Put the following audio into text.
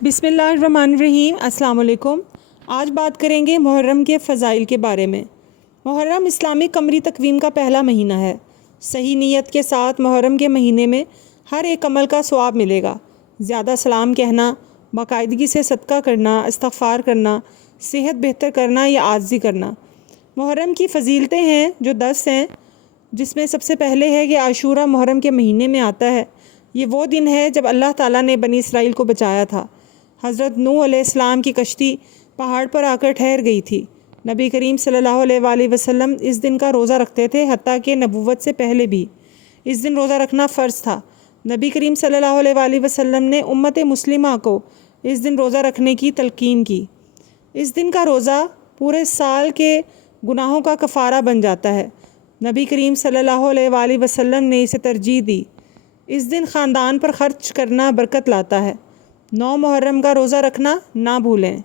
بسم اللہ الرحمن الرحیم۔ السلام علیکم۔ آج بات کریں گے محرم کے فضائل کے بارے میں۔ محرم اسلامی قمری تقویم کا پہلا مہینہ ہے۔ صحیح نیت کے ساتھ محرم کے مہینے میں ہر ایک عمل کا ثواب ملے گا۔ زیادہ سلام کہنا، باقاعدگی سے صدقہ کرنا، استغفار کرنا، صحت بہتر کرنا یا عاجزی کرنا۔ محرم کی فضیلتیں ہیں جو 10 ہیں، جس میں سب سے پہلے ہے کہ عاشورہ محرم کے مہینے میں آتا ہے۔ یہ وہ دن ہے جب اللہ تعالیٰ نے بنی اسرائیل کو بچایا تھا۔ حضرت نوح علیہ السلام کی کشتی پہاڑ پر آ کر ٹھہر گئی تھی۔ نبی کریم صلی اللہ علیہ وآلہ وسلم اس دن کا روزہ رکھتے تھے، حتیٰ کہ نبوت سے پہلے بھی اس دن روزہ رکھنا فرض تھا۔ نبی کریم صلی اللہ علیہ وآلہ وسلم نے امت مسلمہ کو اس دن روزہ رکھنے کی تلقین کی۔ اس دن کا روزہ پورے سال کے گناہوں کا کفارہ بن جاتا ہے۔ نبی کریم صلی اللہ علیہ وآلہ وسلم نے اسے ترجیح دی۔ اس دن خاندان پر خرچ کرنا برکت لاتا ہے۔ 9 محرم کا روزہ رکھنا نہ بھولیں۔